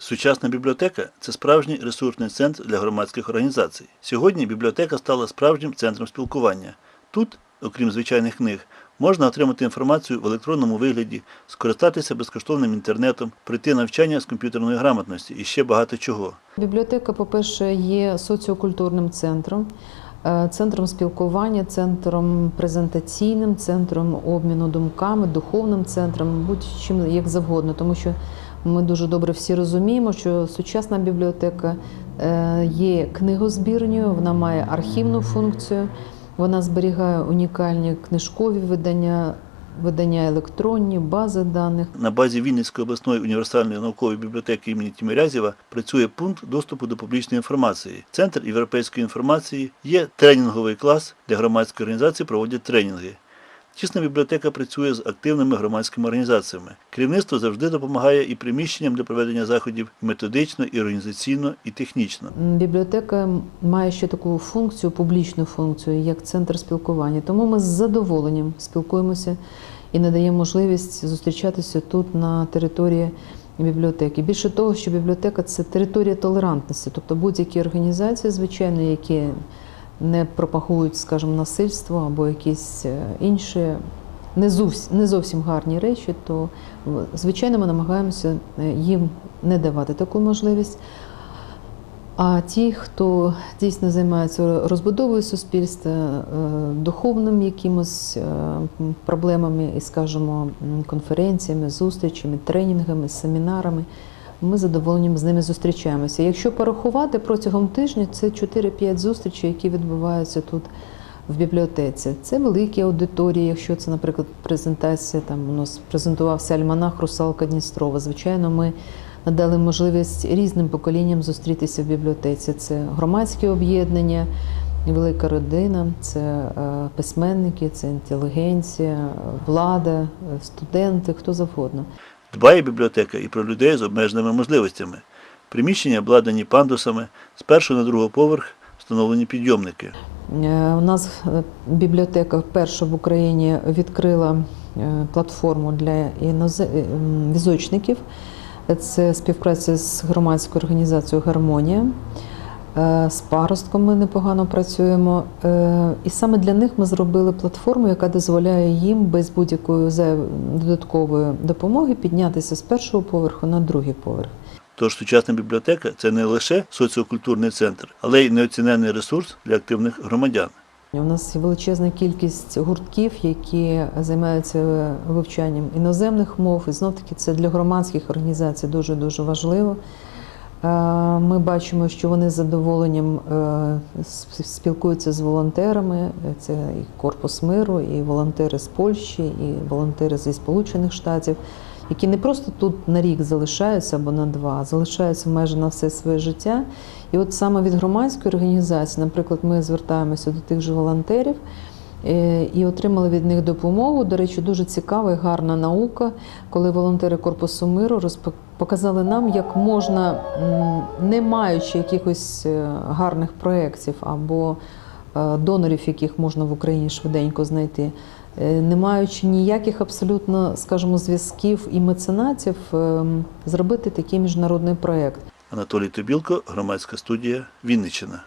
Сучасна бібліотека це справжній ресурсний центр для громадських організацій. Сьогодні бібліотека стала справжнім центром спілкування. Тут, окрім звичайних книг, можна отримати інформацію в електронному вигляді, скористатися безкоштовним інтернетом, пройти навчання з комп'ютерної грамотності і ще багато чого. Бібліотека, по-перше, є соціокультурним центром, центром спілкування, центром презентаційним, центром обміну думками, духовним центром, будь-чим як завгодно, тому що ми дуже добре всі розуміємо, що сучасна бібліотека е, є книгозбірнею, вона має архівну функцію, вона зберігає унікальні книжкові видання, видання електронні, бази даних. На базі Вінницької обласної універсальної наукової бібліотеки імені Тімирязєва працює пункт доступу до публічної інформації. Центр європейської інформації є тренінговий клас, де громадські організації проводять тренінги. Тісна бібліотека працює з активними громадськими організаціями. Керівництво завжди допомагає і приміщенням для проведення заходів методично, і організаційно, і технічно. Бібліотека має ще таку функцію, публічну функцію, як центр спілкування. Тому ми з задоволенням спілкуємося і надаємо можливість зустрічатися тут на території бібліотеки. Більше того, що бібліотека це територія толерантності, тобто будь-які організації, звичайно, які не пропагують, скажімо, насильство або якісь е, інші не зовсім, не зовсім гарні речі, то звичайно ми намагаємося е, їм не давати таку можливість. А ті, хто дійсно займається розбудовою суспільства, е, духовним якимось проблемами і, скажімо, конференціями, зустрічами, тренінгами, семінарами, ми з задоволенням з ними зустрічаємося. Якщо порахувати протягом тижня, це 4-5 зустрічей, які відбуваються тут в бібліотеці. Це великі аудиторії, якщо це, наприклад, презентація, там у нас презентувався альманах Русалка Дністрова. Звичайно, ми надали можливість різним поколінням зустрітися в бібліотеці. Це громадські об'єднання, велика родина, це е, письменники, це інтелігенція, влада, е, студенти, хто завгодно. Дбає бібліотека і про людей з обмеженими можливостями. Приміщення обладнані пандусами, з першого на другий поверх встановлені підйомники. Е, У нас е, бібліотека вперше в Україні відкрила е, платформу для візочників. Це співпраця з громадською організацією Гармонія. Е, З паростком ми непогано працюємо. Е, І саме для них ми зробили платформу, яка дозволяє їм без будь-якої додаткової допомоги піднятися з першого поверху на другий поверх. Тож сучасна бібліотека це не лише соціокультурний центр, але й неоціненний ресурс для активних громадян. У нас є величезна кількість гуртків, які займаються вивчанням іноземних мов. І знов таки це для громадських організацій дуже дуже важливо. Е, Ми бачимо, що вони з задоволенням е, спілкуються з волонтерами. Це і Корпус миру, і волонтери з Польщі, і волонтери зі Сполучених Штатів, які не просто тут на рік залишаються або на два, а залишаються майже на все своє життя. І от саме від громадської організації, наприклад, ми звертаємося до тих же волонтерів і отримали від них допомогу. До речі, дуже цікава і гарна наука, коли волонтери Корпусу миру показали нам, як можна, не маючи якихось е, гарних проєктів або е, донорів, яких можна в Україні швиденько знайти, е, не маючи ніяких абсолютно, скажімо, зв'язків і меценатів, ем, зробити такий міжнародний проєкт. Анатолій Тобілко, громадська студія Вінниччина.